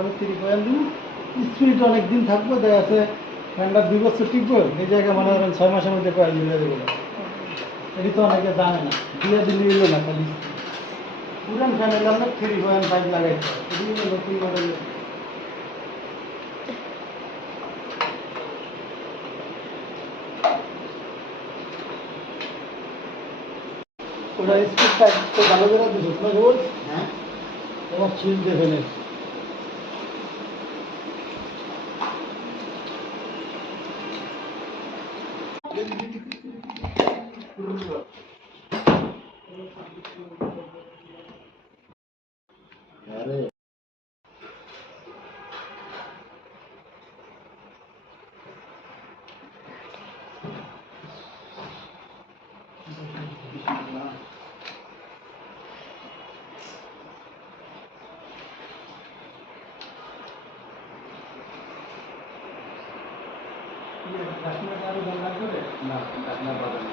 আমি 3.2 স্পিড অনেক দিন থাকবো, দেখা যাচ্ছে ফ্যানটা 2 বছর টিকবো, এই জায়গায় মনে করেন 6 মাসের মধ্যে কয়েল মিলে দেবে। এটি তো অনেকে জানে না, দিয়ে দিলে এলো না খালি পুরান ফ্যান এলে আমরা 3.5 লাগাইতে হয়, এটি হলো নতুন মডেলের। ওটা স্পিডটা একটু ভালো করে দিল না রোজ। হ্যাঁ, এবার সুইচ দেবেন। আরে না, আপনার বাগান